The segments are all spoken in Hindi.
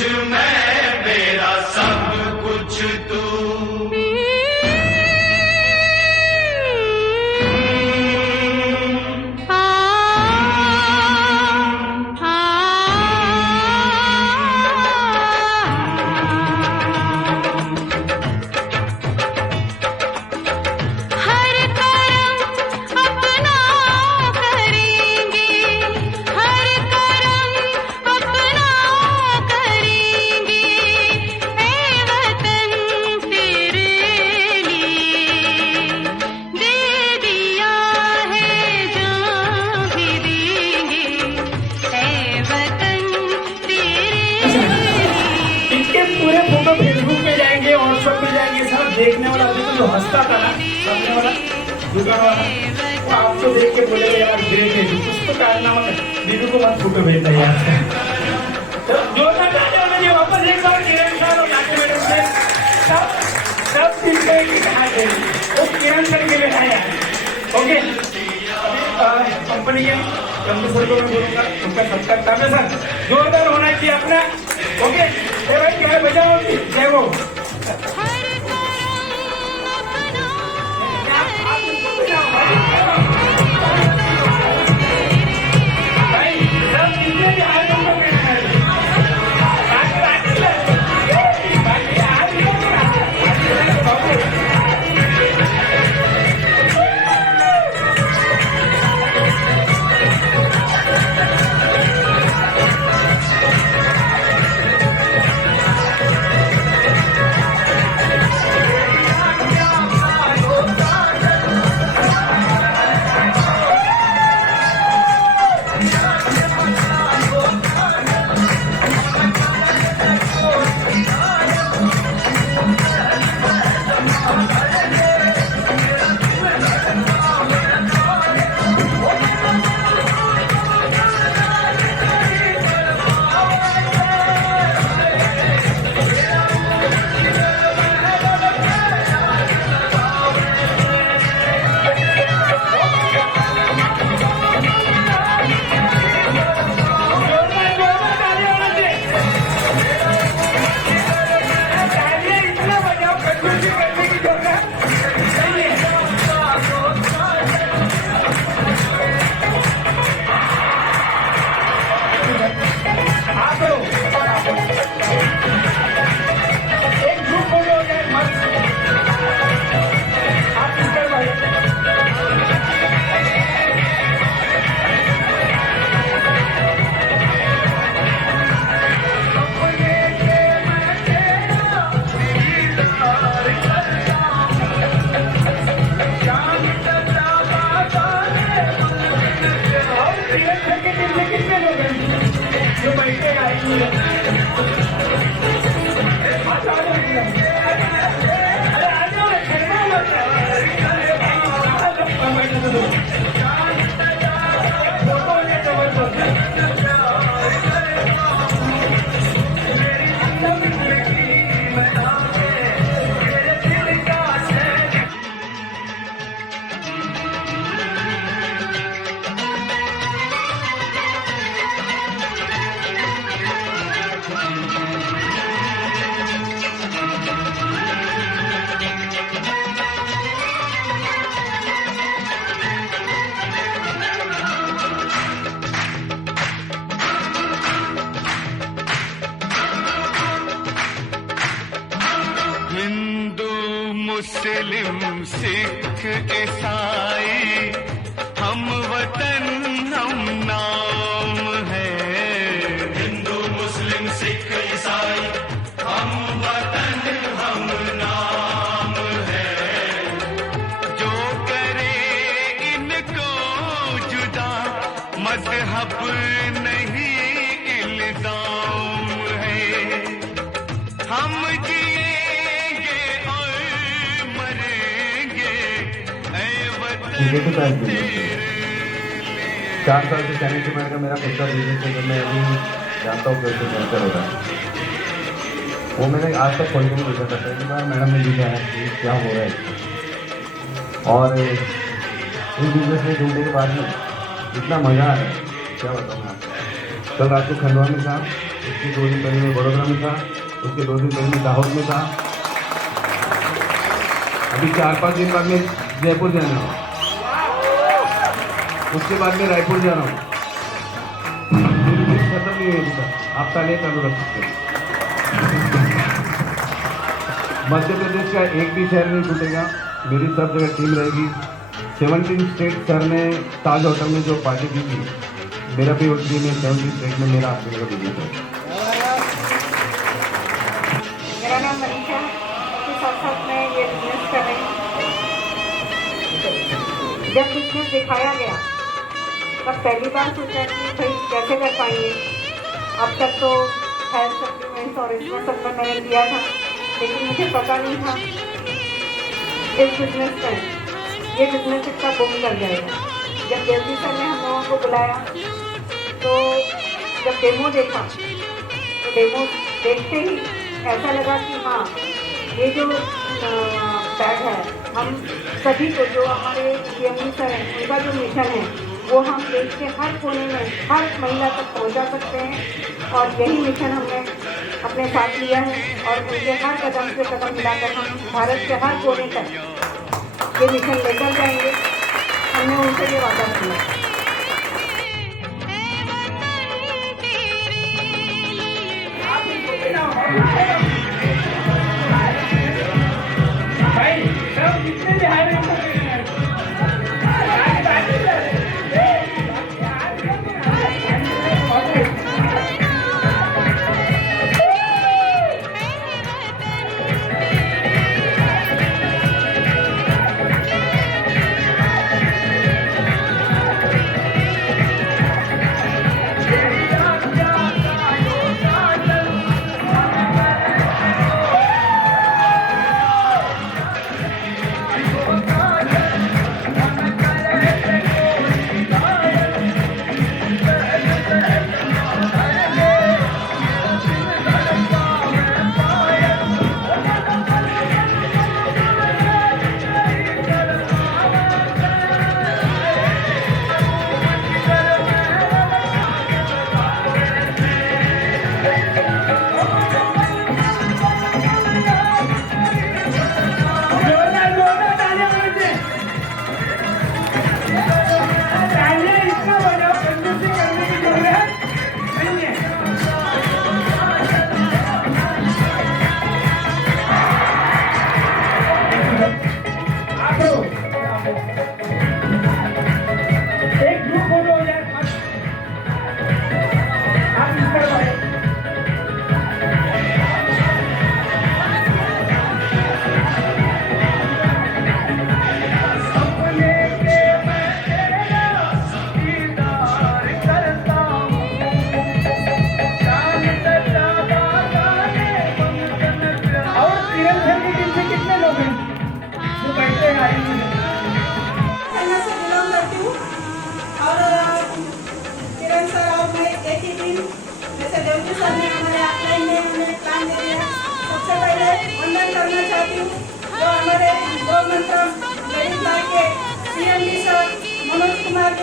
कुछ मैं, मेरा सब कुछ तू। देखने वाला अभी तो जो हंसता था ना, सामने वाला दुकान वाला, वो आपको देख के बोले यार ग्रेट है, कुछ तो कारनामा दीदी को मत फोटो भेजना यार। तो जोरदार तालियां होनी चाहिए वापस एक बार किरण सर और नाट्य मैडम से सब चीज पे वो किरण सर के लिए है यार। ओके, कंपनी के कंपनी सर को मैं बोलूंगा उनका सबका काम है सर, जोरदार होना चाहिए अपना। ओके भाई, क्या बजाओ जय हो। मुस्लिम सिख ईसाई हम वतन हम नाम है। हिंदू मुस्लिम सिख ईसाई हम वतन हम नाम है। जो करे इनको जुदा मजहब नहीं इल्जाम है। हम ये तो 4 साल से चैनल से मैंने मेरा खुद का बिजनेस है, जब मैं अभी जानता हूँ कैसे बेहतर होता है। वो मैंने आज तक खोल के नहीं पूछा था, पहली बार मैडम ने दिखाया कि क्या हो रहा है। और इस बिजनेस में जुड़ने के बाद में इतना मज़ा आया, क्या बताऊँ मैं आपको। कल रात को खंडवा में था, उसके 2 दिन पहले मैं बड़ौदा में था, उसके 2 दिन पहले मैं दाहोद में था, अभी 4-5 दिन बाद में जयपुर जाना हूँ, उसके बाद में रायपुर जा रहा हूँ। खत्म नहीं हुई अभी तक, आप तालियां चालू रख सकते हैं। मध्य प्रदेश का एक भी शहर नहीं छूटेगा, मेरी सब जगह टीम रहेगी। 17 स्टेट सर ने ताज होटल में जो पार्टी की थी, मेरा भी उस में 17 स्टेट में मेरा आदमी का बिजनेस है। मेरा नाम मनीषा, उसके साथ साथ मैं ये बिजनेस कर रही हूँ। जब बिजनेस दिखाया गया तब पहली बार सोचा कि भाई कैसे कर पाएंगे। अब तक तो हेल्थ सप्लीमेंट्स और इसमें सब में मैंने दिया था, लेकिन मुझे पता नहीं था इस बिजनेस में ये बिजनेस इतना बूम कर जाएगा। जब देवजी सर ने हम लोगों को बुलाया तो जब डेमो देखा तो डेमो देखते ही ऐसा लगा कि हाँ, ये जो बैग है, हम सभी को, जो हमारे CMD सर हैं, उनका जो मिशन है वो हम देश के हर कोने में हर महिला तक पहुंचा सकते हैं। और यही मिशन हमने अपने साथ लिया है और उनके हर कदम से कदम मिलाकर हम भारत के हर कोने तक ये मिशन लेकर जाएंगे। हमने उनसे ये वादा किया। भाई सब जितने भी हाईवे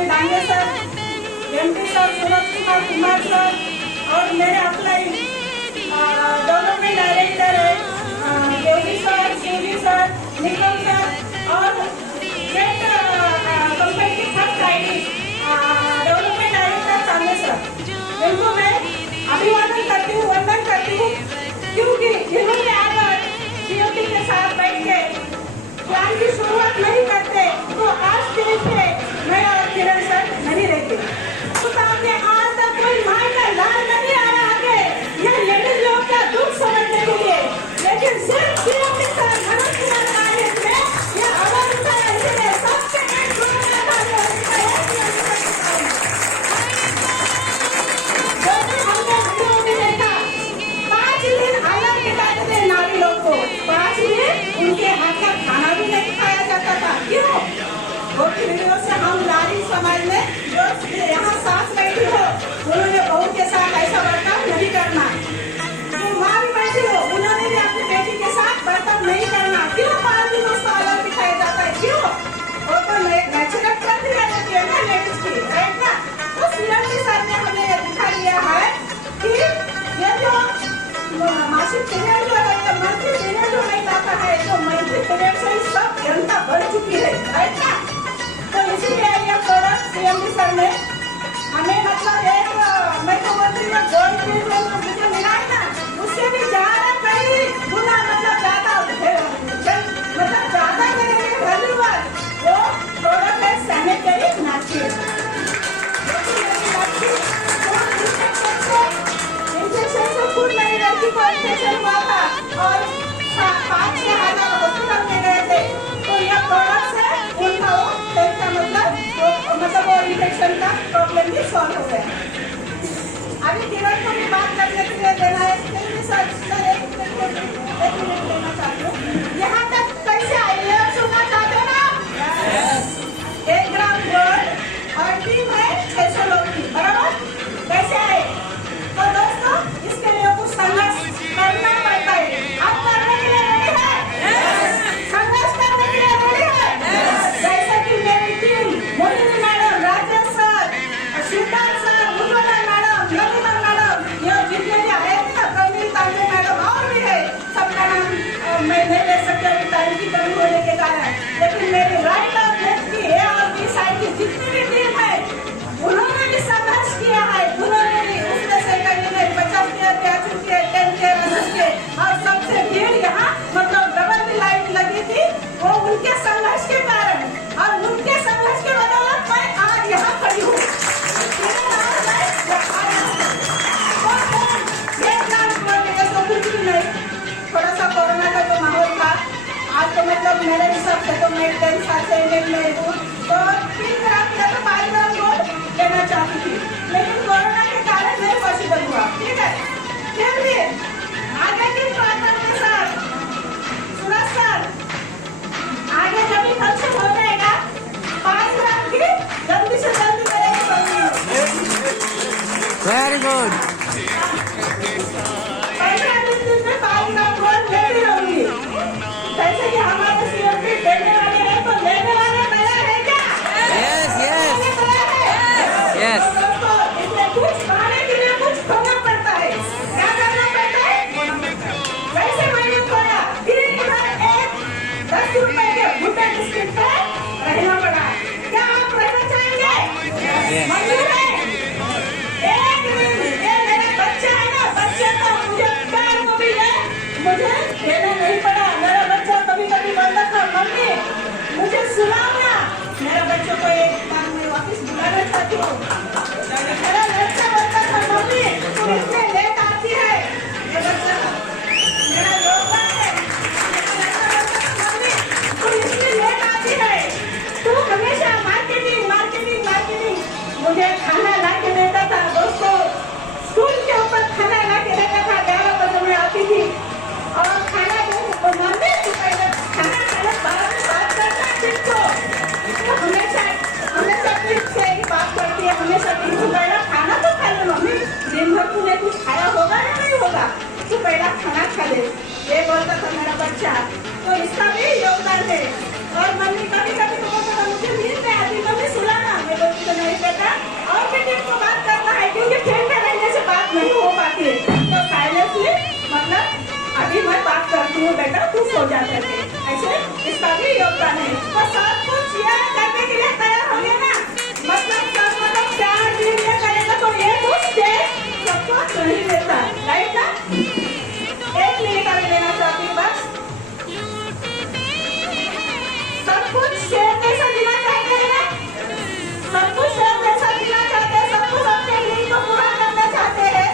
Dange sir, MP sir, Suraj Kumar sir और मेरे अपलाइन डेवलपमेंट डायरेक्टर है Devji sir, Shivji sir, Nikhil sir और कंपनी के first development director Chande sir, जिनको मैं अभिवादन करती हूँ, वंदन करती हूँ, क्योंकि जिन्होंने आकर COT के साथ बैठ के प्लान की शुरुआत नहीं करते तो आज देश में मैं और किरण सर नहीं रहते। तो सामने आज तक कोई माँ का लाल नहीं आ रहा है यह लेडीज लोग का दुख समझने के लिए। सीरियल जो है मंथली सीरियल जो नहीं आता है तो मंथली पीरियड से सब जनता बढ़ चुकी है राइट ना। तो इसीलिए ये प्रोडक्ट सीएम सर ने हमें मतलब एक मैं तो बोलती हूँ गोल्ड ट्रीटमेंट तो मुझे मिला है ना उससे भी ज्यादा कई गुना मतलब ज्यादा मेरे लिए वैल्यूबल वो प्रोडक्ट है सैनिटरी नैपकिन। इंजेक्शन से खुद मेरी लड़की को इंजेक्शन हुआ था और 5-6 हज़ार हॉस्पिटल में गए थे तो यह प्रोडक्ट से उनका वो वो इंजेक्शन का प्रॉब्लम भी सॉल्व हो गया। अभी किरण को भी बात करने के लिए देना है एक मिनट लेना चाहती हूँ। यहाँ तक कैसे आई है सुनना चाहते हो ना? 1 ग्राम गोल्ड और टीम है 600 लोग की बराबर कैसे आए? तो दोस्तों इसके लिए कुछ संघर्ष करना पड़ता है। आप करने के लिए रेडी है? संघर्ष करने के लिए रेडी है? जैसे कि मेरी team Mohini madam, Rajesh sir, Siddharth sir, Ujjwala madam, Lalita madam, ये जितने भी आए थे ना प्रवीण तांबे मैडम और भी है सबका नाम मैं नहीं ले सकती अभी टाइम की कमी होने के कारण, लेकिन मेरी राइट और लेफ्ट की ए और बी साइड की जितनी भी टीम है उन्होंने भी संघर्ष किया है। उन्होंने भी उसमें से कहीं ने 50 के आ चुकी है 10 के 20 के और सबसे भीड़ यहाँ मतलब डबल की लाइन लगी थी वो उनके संघर्ष के कारण और उनके संघर्ष के बदौलत मैं आज यहाँ खड़ी हूँ। थोड़ा सा कोरोना का जो माहौल था आज तो मतलब मेरे हिसाब से तो मैं 10 साल से में हूँ तो 3 ग्राम या तो 5 ग्राम गोल्ड लेना चाहती थी लेकिन कोरोना के कारण नहीं पॉसिबल हुआ। ठीक है फिर भी आगे की प्रार्थना के साथ सूरज सर आगे जब फंक्शन हो जाएगा 5 ग्राम की जल्दी से जल्दी करेंगे। Very good. 15 दिन में 5 ग्राम गोल्ड लेती रहूंगी जैसे कि हमारे सीएम भी देने वाले हैं तो लेने वाले तैयार है क्या? Yes yes yes. दोस्तों इसमें कुछ खाने के लिए कुछ खोना पड़ता है। क्या करना पड़ता है? वैसे मैंने खोया दिन भर एक 10 रुपए के भुट्टे बिस्किट पे रहना पड़ा। क्या आप रहना चाहेंगे? मंजूर है? एक दिन ये मेरा बच्चा है ना बच्चे को मुझे प्यार को भी है मुझे देना नहीं पड़ा। मेरा बच्चा कभी कभी बोलता था मम्मी मुझे सुनाओ ना। मेरा बच्चों को एक बार मैं वापस बुलाना चाहती हूँ। मेरा लड़का बोलता था मम्मी तुम इतने लेट आती है ये बच्चा मेरा योगदान है। मेरा लड़का बोलता था मम्मी तुम इतने लेट आती है तू हमेशा मार्केटिंग मार्केटिंग मार्केटिंग मुझे खाना ला के देता था। दोस्तों स्कूल के ऊपर खाना ला के देता था 11 बजे मैं आती थी और खाना तो मम्मी तू पहले खाना खाना 12 में बात करता है ठीक तो हमेशा हमेशा ठीक से ही बात करती है हमेशा ठीक से पहला खाना तो खा ले मम्मी दिन भर तूने कुछ खाया होगा या नहीं होगा तू पहला खाना खा ले ये बोलता था मेरा बच्चा। तो इसका भी योगदान है। और मम्मी कभी कभी तो बोलता था मुझे नींद नहीं आती मम्मी सुलाना मैं बोलती तो नहीं बेटा और बेटे को बात करना है क्योंकि फैन में रहने से बात नहीं हो पाती है तो साइलेंसली मतलब अभी मैं बात करती हूँ बेटा तू सो जा करके ऐसे इसका भी योगदान है। तो सब कुछ ये करने के लिए तैयार हो गया ना मतलब सब मतलब 4 दिन ये करेगा तो ये कुछ दे सबको नहीं देता राइट ना। 1 मिनट अभी लेना चाहती हूँ बस। सब कुछ शेयर कैसा जीना चाहते हैं सब कुछ शेयर कैसा जीना चाहते हैं सब कुछ अपने ड्रीम को पूरा करना चाहते हैं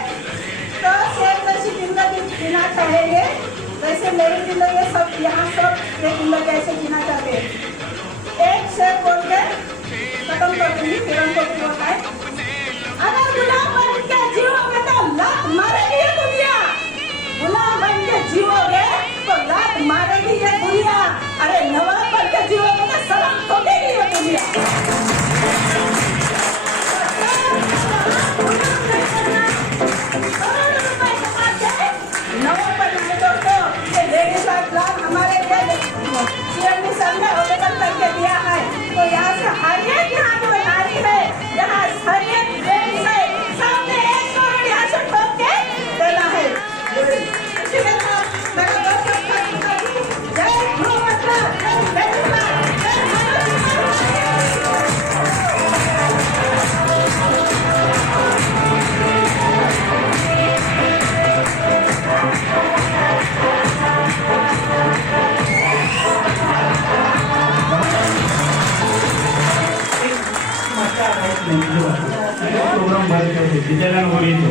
तो शेयर कैसी जिंदगी जीना चाहेंगे वैसे मेरी जिंदगी सब यहाँ सब ये जिंदगी कैसे जीना चाहते हैं। एक शेयर बोल के खत्म कर दूंगी फिर हमको भी बोलना है अगर गुलाम बन के जीवोगे तो लात मारेगी ये दुनिया। गुलाम बन के जीवोगे तो लात मारेगी ये दुनिया। अरे नवाब बन के जीवोगे तो सलाम ठोकेगी ये दुनिया। नवाब बन दोस्तों ये लेडीज का प्लान हमारे सीएम सर ने अवेलेबल करके दिया है तो यहाँ से हर एक यहाँ जो नारी है यहाँ हर विद्यालय हो रही तो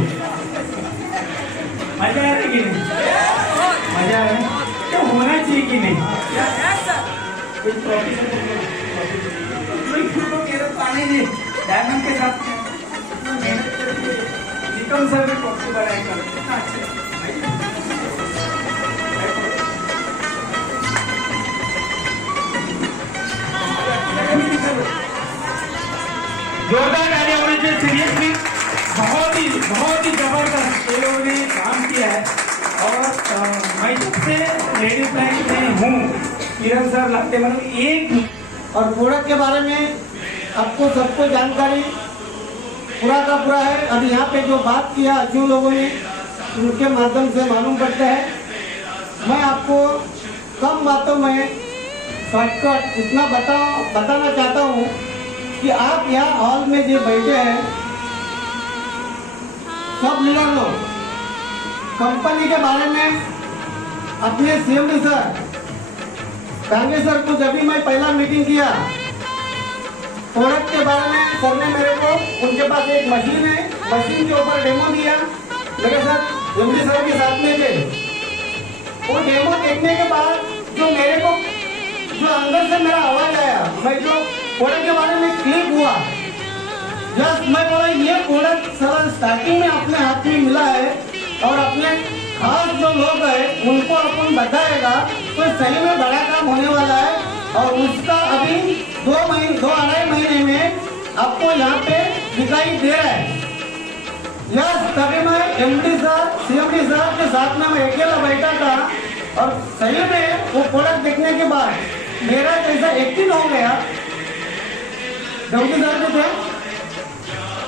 मजा आ रही कि नहीं? मजा आ रहा है तो होना चाहिए कि नहीं? कोई ट्रॉफी कोई फोटो मेरे पाने नहीं डायमंड के साथ इतना मेहनत करके निकम सर भी ट्रॉफी बनाया कर कितना अच्छा जोरदार तालियां होनी चाहिए। सीरियसली बहुत ही जबरदस्त ये लोगों ने काम किया है और मैं सबसे लेडीज लाइन में हूँ किरण सर लगते मतलब एक और प्रोडक्ट के बारे में आपको सबको जानकारी पूरा का पूरा है। अभी यहाँ पे जो बात किया जो लोगों ने उनके माध्यम से मालूम पड़ता है। मैं आपको कम बातों में शॉर्टकट इतना बताना चाहता हूँ कि आप यहाँ हॉल में जो बैठे हैं सब लीडर लोग कंपनी के बारे में अपने सीएमडी सर गांधी सर को जब भी मैं पहला मीटिंग किया प्रोडक्ट के बारे में सर ने मेरे को उनके पास एक मशीन है, मशीन के ऊपर डेमो दिया मेरे साथ एमडी सर के साथ में थे। वो डेमो देखने के बाद जो मेरे को जो अंदर से मेरा आवाज आया, मैं जो प्रोडक्ट के बारे में क्लिक हुआ, जस्ट मैं बोला ये प्रोडक्ट सर स्टार्टिंग में अपने हाथ में मिला है और अपने खास जो लोग हैं उनको अपन बताएगा तो सही में बड़ा काम होने वाला है। और उसका अभी 2-2.5 महीने में आपको यहाँ पे दिखाई दे रहा है। यस, तभी मैं एमडी सर सीएमडी सर के साथ में मैं अकेला बैठा था और सही में वो प्रोडक्ट देखने के बाद मेरा जैसा यकीन हो गया, डॉक्टर सर जो थे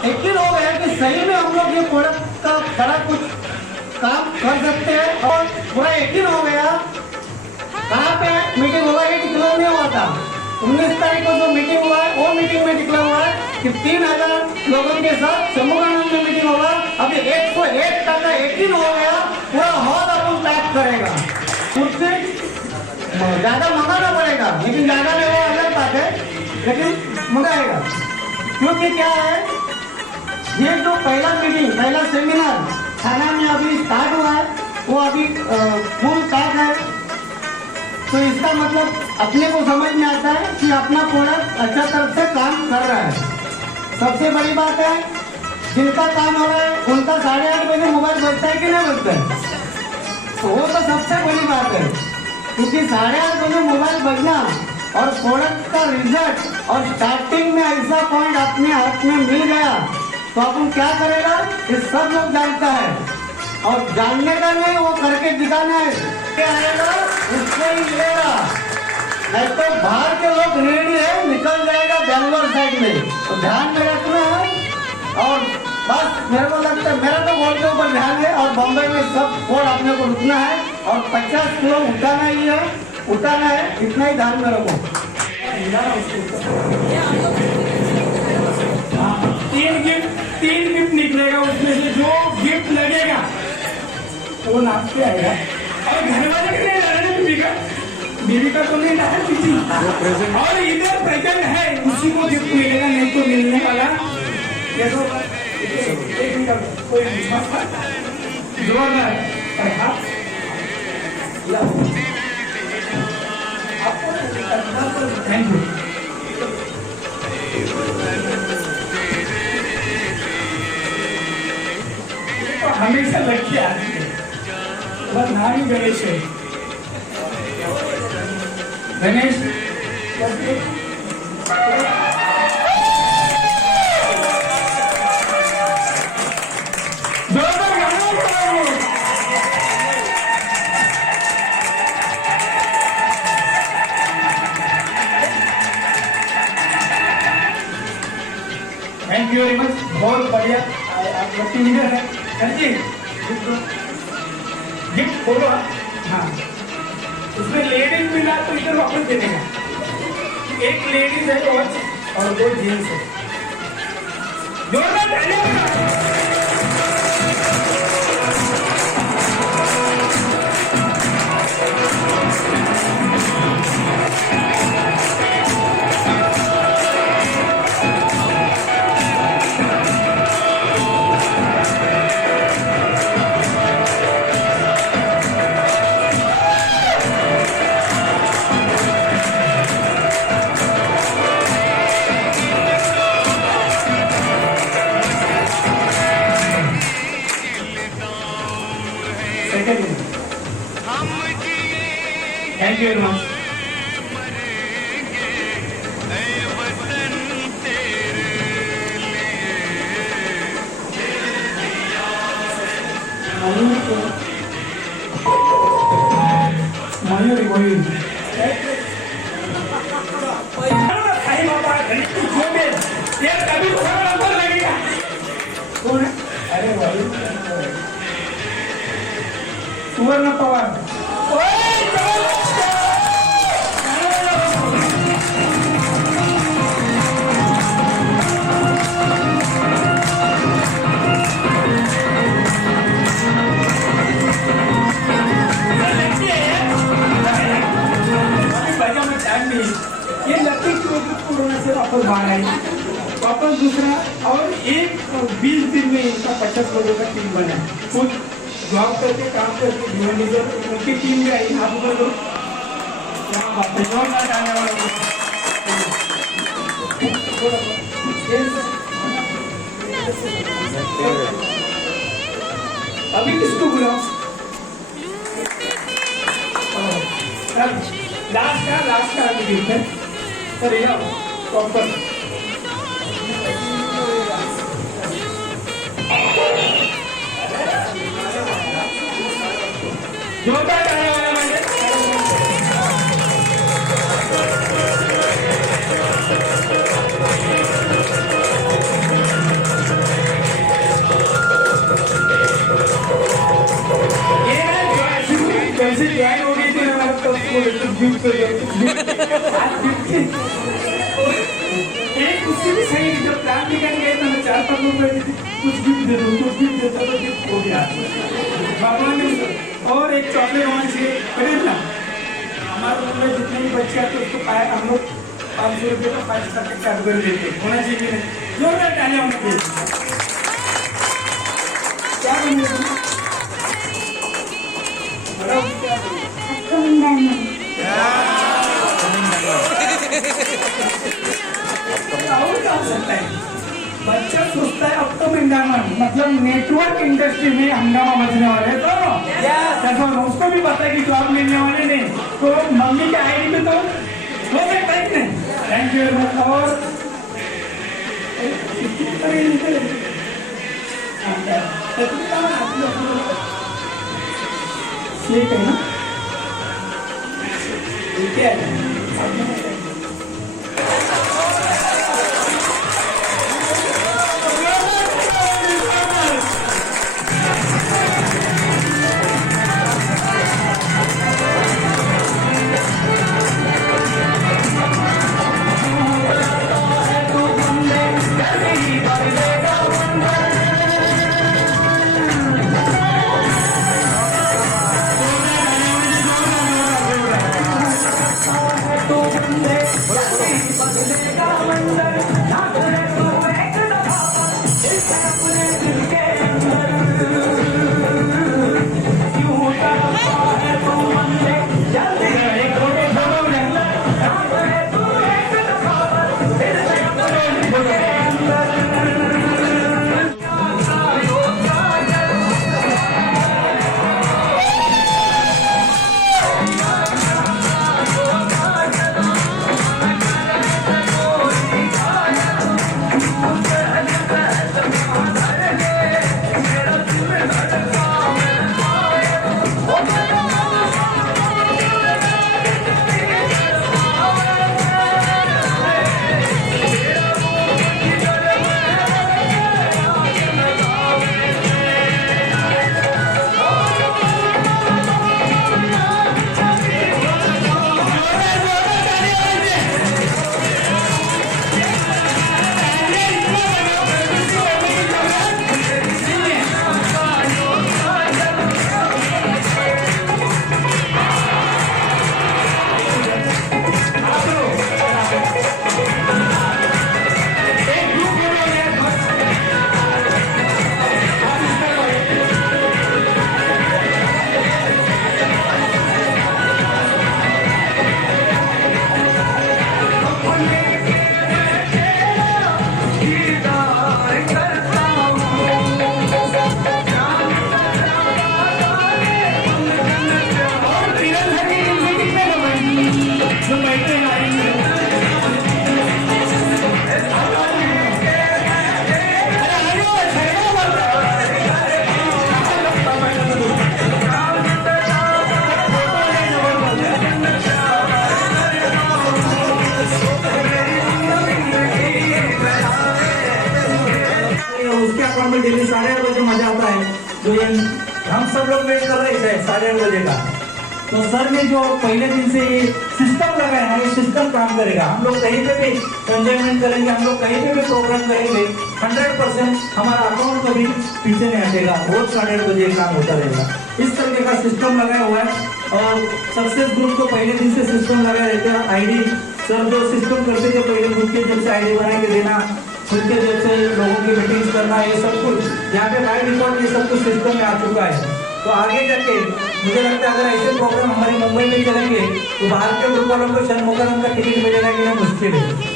यकीन हो गया कि सही में हम लोग ये प्रोडक्ट का बड़ा कुछ काम कर सकते हैं। और पूरा यकीन हो गया। कहाँ पे मीटिंग हुआ है डिक्लेयर नहीं हुआ था। 19 तारीख को जो मीटिंग हुआ है वो मीटिंग में डिक्लेयर हुआ है कि 3000 लोगों के साथ समूहानंद में मीटिंग होगा। अभी 101% यकीन हो गया पूरा हॉल अपन पैक करेगा। उससे ज्यादा मंगाना पड़ेगा लेकिन ज्यादा नहीं, वो अलग बात है, लेकिन मंगाएगा। क्योंकि क्या है ये जो पहला मीटिंग पहला सेमिनार थाना में अभी स्टार्ट हुआ है वो अभी फुल पैक है। तो इसका मतलब अपने को समझ में आता है कि अपना प्रोडक्ट अच्छा तरह से काम कर रहा है। सबसे बड़ी बात है जिनका काम हो रहा है उनका 8:30 बजे मोबाइल बजता है कि नहीं बजता है, तो वो तो सबसे बड़ी बात है। क्योंकि 8:30 बजे मोबाइल बजना और प्रोडक्ट का रिजल्ट और स्टार्टिंग में ऐसा पॉइंट अपने हाथ में मिल गया तो अपन क्या करेगा ये सब लोग जानता है। और जानने का नहीं, वो करके दिखाना है। क्या आएगा उसको ही मिलेगा, नहीं तो बाहर के लोग रेडी है निकल जाएगा बैंगलोर साइड में। तो ध्यान में रखना है। और बस मेरे को लगता है मेरा तो बोर्ड के ऊपर ध्यान है और बॉम्बे में सब बोर्ड अपने को रुकना है और 50 किलो उठाना ही है, उठाना है, इतना ही ध्यान में रखो। तीन गिफ्ट निकलेगा, उसमें से जो गिफ्ट लगेगा वो नाप के आएगा। और घर वाले के लिए लाना बीवी का तो नहीं लाना किसी। और इधर प्रेजेंट है उसी को गिफ्ट मिलेगा, नहीं तो मिलने वाला ये तो कोई जोरदार थैंक यू। हमेशा लक्ष्य आती है बस नाम ही गणेश है। Ganesh thank you very much, बहुत बढ़िया। आप लकी लीडर है जी। गिफ्ट खोलो। हाँ, उसमें लेडीज मिला तो इधर वापस देने का। एक लेडीज है और 2 जेंट्स है। जोरदार तालियां। Thank you very much. Mayuri Mayuri Sai Baba Ganesh Gobe ये कभी कोई नंबर लगेगा कौन है? अरे भाई सुवर्ण पवार. ये लकी कोरोना से वापस बाहर आई, वापस दूसरा और एक 20 दिन में इनका 50 लोगों का टीम बना. खुद जॉब करके काम करके जीवन उनकी टीम भी आई. आप लोग जोरदार आने वाला अभी किसको बुलाओ? लास्ट का अभी देखते हैं. सर ये प्रॉपर जोरदार आने वाला म्हणजे कैसे ज्वाइन हो गई थी ना तो गिफ्ट एक उससे भी सही जब प्लान निकल गए तो मैं 4-5 लोग कुछ गिफ्ट दे दूँ कुछ गिफ्ट देता तो गिफ्ट हो गया भगवान ने. और एक चॉकलेट होना चाहिए खरीद ना. हमारे रूम में जितने भी बच्चे आते उसको पाए हम लोग 500 रुपये का 5 स्टार का कैडबरी देते होना चाहिए कि नहीं. जोरदार तालियां होनी चाहिए. क्या बनेगा बच्चा सोचता है अपकमिंग डायमंड मतलब नेटवर्क इंडस्ट्री में हंगामा मचने वाले हैं तो उसको भी पता है कि जॉब मिलने वाले नहीं तो मम्मी के आईडी पे तो हो सकता है कि नहीं. Thank you very much. और ठीक है ना ठीक है. दिन हम सब लोग वेट कर रहे थे 8:30 बजे का। तो सर ने जो पहले दिन से ये सिस्टम लगाया है, ये सिस्टम काम करेगा। हम लोग कहीं पे भी एंजॉयमेंट करेंगे, हम लोग कहीं पे भी प्रोग्राम करेंगे, 100% हमारा अकाउंट कभी पीछे नहीं हटेगा। रोज 8:30 बजे काम होता रहेगा। इस तरीके का सिस्टम लगाया हुआ है। और सक्सेस ग्रुप को पहले दिन से सिस्टम लगाया रहता है। आईडी सर जो सिस्टम करते थे पहले ग्रुप के जब से आईडी बना के देना, खुद के जैसे लोगों की मीटिंग्स करना, ये सब कुछ यहाँ पे बाय डिफॉल्ट ये सब कुछ सिस्टम में आ चुका है। तो आगे जाके मुझे लगता है अगर ऐसे प्रोग्राम हमारे मुंबई में चलेंगे तो बाहर के ग्रुप वालों को षणमुखानंद का टिकट मिलेगा कि नहीं मुश्किल है।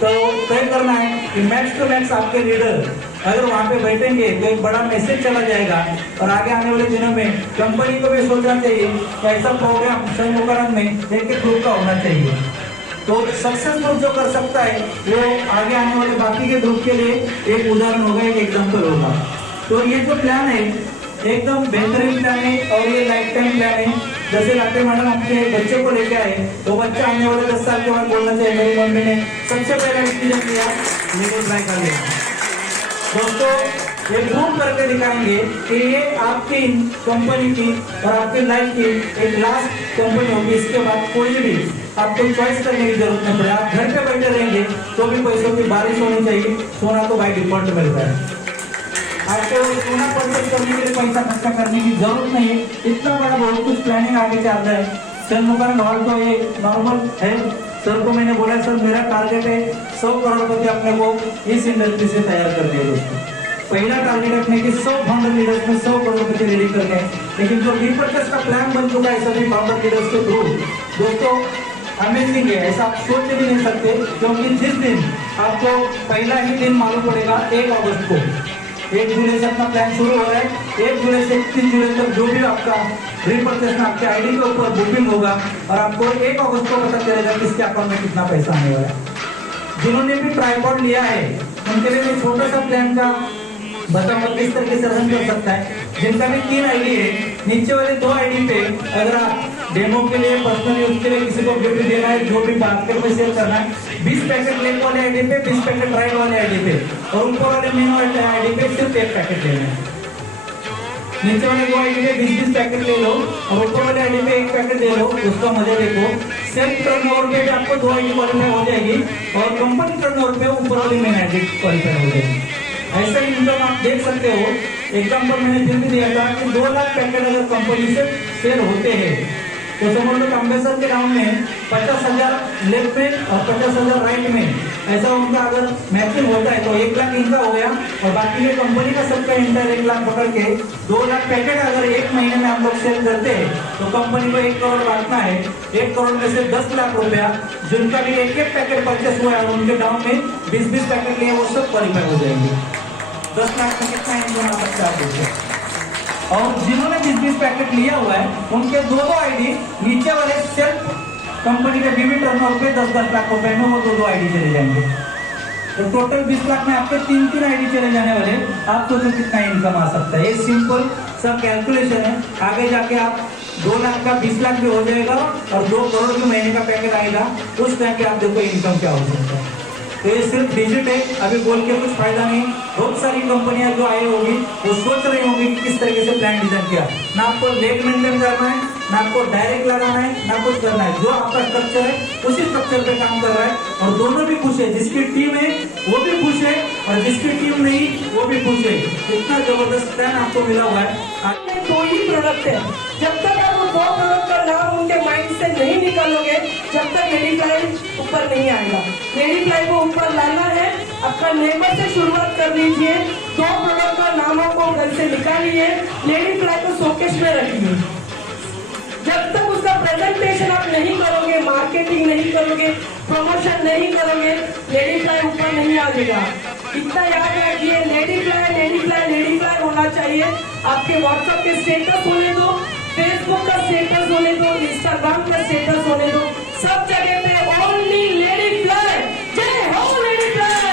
तो तय करना है कि मैक्स टू मैक्स आपके लीडर अगर वहाँ पे बैठेंगे तो एक बड़ा मैसेज चला जाएगा। और आगे आने वाले दिनों में कंपनी को भी सोचना चाहिए कि ऐसा प्रोग्राम षणमुखानंद में एक ग्रुप का होना चाहिए। तो सक्सेसफुल जो कर सकता है वो आगे आने वाले बाकी के ग्रुप के लिए एक उदाहरण होगा, एक एग्जाम्पल होगा। तो ये जो प्लान है एकदम बेहतरीन प्लान है और ये लाइफ टाइम प्लान है। जैसे लाटे मैडम अपने बच्चे को लेके आए तो बच्चा आने वाले 10 साल के बाद बोलना चाहिए मेरी मम्मी ने सबसे पहले डिसीजन लिया लेके ट्राई कर लिया। दोस्तों ये प्रूव करके दिखाएंगे कि ये आपकी कंपनी की और आपकी लाइफ की एक लास्ट कंपनी होगी। इसके बाद कोई भी आपको चॉइस करने की जरूरत नहीं पड़े। आप घर पे बैठे रहेंगे तो भी पैसों की बारिश होनी चाहिए। सोना तो बाय डिफॉल्ट मिलता है। आपको सोना परचेज करने के लिए पैसा खर्चा करने की जरूरत नहीं है। इतना बड़ा बहुत कुछ प्लानिंग आगे चल रहा है। षणमुखानंद हॉल तो ये नॉर्मल है। सर को मैंने बोला सर मेरा टारगेट है 100 करोड़पति अपने को इस इंडस्ट्री से तैयार कर दिया। दोस्तों पहला टारगेट अपने की 100 फाउंडर लीडर्स में 100 करोड़पति रेडी करने हैं। लेकिन जो रीपर्चेस का प्लान बन चुका है सभी फाउंडर लीडर्स के थ्रू, दोस्तों अमेजिंग है। ऐसा आप सोच भी नहीं सकते क्योंकि जिस दिन आपको पहला ही दिन मालूम पड़ेगा 1 अगस्त को, 1 जुलाई से अपना प्लान शुरू हो रहा है। 1 जुलाई से 31 जुलाई तक जो भी आपका रीपर्चेस में आपके आईडी के ऊपर बुकिंग होगा और आपको 1 अगस्त को पता चलेगा किसके अकाउंट में कितना पैसा आने वाला है। जिन्होंने भी ट्राइपॉड लिया है उनके लिए मैं छोटा सा प्लान का बताऊंगा किस तरीके से रन कर सकता है। जिनका भी 3 आईडी है, नीचे वाले 2 आईडी पे अगर आप डेमो के लिए पर्सनल यूज के लिए किसी को गिफ्ट देना है, जो भी बास्केट में शेयर करना है, 20 पैकेट लेफ्ट वाले आईडी पे, 20 पैकेट राइट वाले आईडी पे और ऊपर वाले मेन वाले आईडी पे सिर्फ 1 पैकेट लेना है। नीचे वाले 2 आईडी पे 20-20 पैकेट ले लो और ऊपर वाले आईडी पे 1 पैकेट ले लो। उसका मजा देखो। सेल्फ टर्नओवर पे भी आपको 2 आईडी क्वालिफाई हो जाएगी और कंपनी टर्नओवर पे ऊपर वाली मेन आईडी क्वालिफाई हो जाएगी। ऐसा इनकम आप देख सकते हो। एग्जाम्पल मैंने फिर भी दिया था कि 2 लाख पैकेट अगर कंपनी से सेल होते हैं तो समझ लो अम्बेसर के राउंड में 50,000 लेफ्ट में और 50,000 राइट में, ऐसा उनका अगर मैचिंग होता है तो 1 लाख इनका हो गया और बाकी के कंपनी का सबका इंटर 1 लाख पकड़ के 2 लाख पैकेट अगर 1 महीने में हम लोग सेल करते हैं तो कंपनी को 1 करोड़ बांटना है। 1 करोड़ में से 10 लाख रुपया जिनका भी 1-1 पैकेट परचेस हुआ है और उनके डाउन में 20-20 पैकेट लिए वो सब क्वालिफाई हो जाएंगे। 10 लाख में कितना इनकम आ सकता है। और जिन्होंने 20-20 पैकेट लिया हुआ है उनके 2 आईडी नीचे वाले सेल्फ कंपनी के बीवी टर्नओवर पे 10-10 लाख रुपए में वो 2 आईडी चले जाएंगे। तो टोटल 20 लाख में आपके 3-3 आईडी चले जाने वाले। आप सोचो कितना इनकम आ सकता है। ये सिंपल सा कैलकुलेशन है। आगे जाके आप 2 लाख का 20 लाख भी हो जाएगा और 2 करोड़ के महीने का पैकेट आएगा। उस टाइम पे आप देखो इनकम क्या हो सकता है। तो ये सिर्फ डिजिट है, अभी बोल के कुछ फायदा नहीं। बहुत सारी कंपनियां जो आई होगी वो सोच रही होंगी कि किस तरीके से प्लान डिजाइन किया। ना आपको लेग मेंटेन करना है, ना आपको डायरेक्ट लगाना है, ना कुछ करना है। जो आपका स्ट्रक्चर है उसी स्ट्रक्चर पे काम कर रहा है और दोनों भी खुश है। जिसकी टीम है वो भी खुश है और जिसकी टीम नहीं वो भी खुश है। इतना जबरदस्त प्लान आपको मिला हुआ है। 2 ही प्रोडक्ट है। जब तक आप वो 2 प्रोडक्ट का नाम उनके माइंड से नहीं निकालोगे जब तक मेडिप्लाई ऊपर नहीं आएगा। मेडिप्लाई को ऊपर लाना है, आपका नेबर से शुरुआत कर लीजिए। 2 प्रोडक्ट का नामों को घर से निकालिए, मेडिप्लाई को शोकेस में रखिए। जब तक उसका प्रेजेंटेशन आप नहीं करोगे, मार्केटिंग नहीं करोगे, प्रमोशन नहीं करोगे, मेडिप्लाई ऊपर नहीं आ जाएगा। इतना याद रखिए, लेडीफ्लाई लेडीफ्लाई लेडीफ्लाई होना चाहिए। आपके व्हाट्सएप के स्टेटस होने दो, फेसबुक का स्टेटस होने दो, इंस्टाग्राम का स्टेटस होने दो, सब जगह पे ओनली लेडीफ्लाई। जय हो लेडीफ्लाई।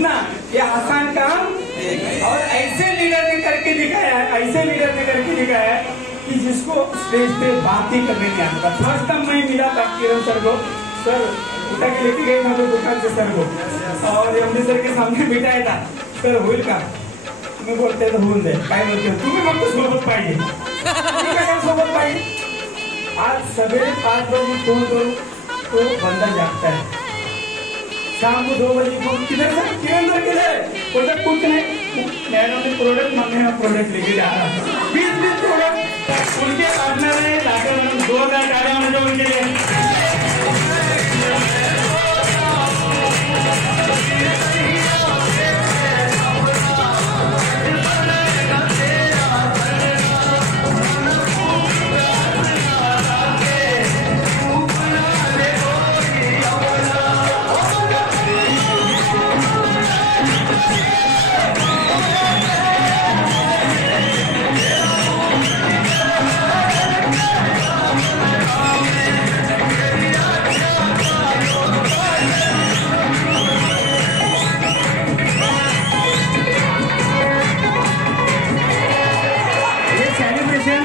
इतना ये आसान काम और ऐसे लीडर ने करके दिखाया है, ऐसे लीडर ने करके दिखाया है कि जिसको स्टेज पे बात ही करने नहीं आता। फर्स्ट टाइम मैं मिला था किरण सर को, सर उठा के लेके गए था दुकान से सर को और एमडी सर के सामने बिठाया था, सर होईल का तुम्ही बोलते तर होऊन जाईल, काय बोलते तुम्ही फक्त सोबत पाहिजे, तुम्ही काय सोबत पाहिजे। आज सवेरे 5 बजे फोन करूँ तो बंदा जागता है, शाम को 2 बजे फोन किधर सर किरण सर किधर, बोलता कुछ नहीं मैडम ने प्रोडक्ट मांगे हैं, प्रोडक्ट लेके जा रहा है 20 प्रोडक्ट उनके पार्टनर है लाकर मैडम 2000 डाले हमने उनके लिए।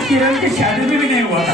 किरण की शादी में भी नहीं हुआ था।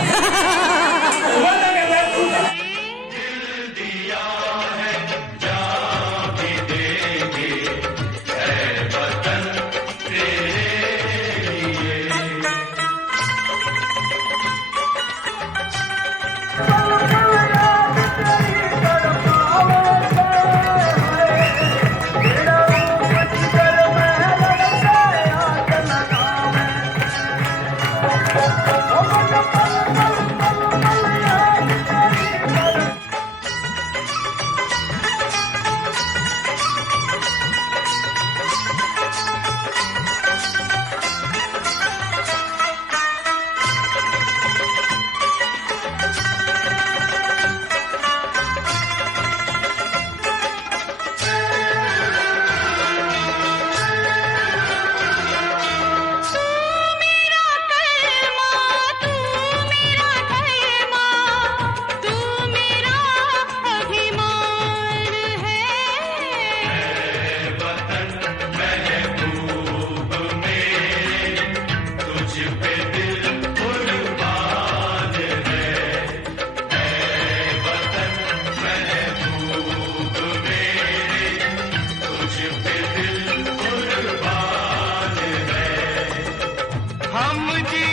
हम जी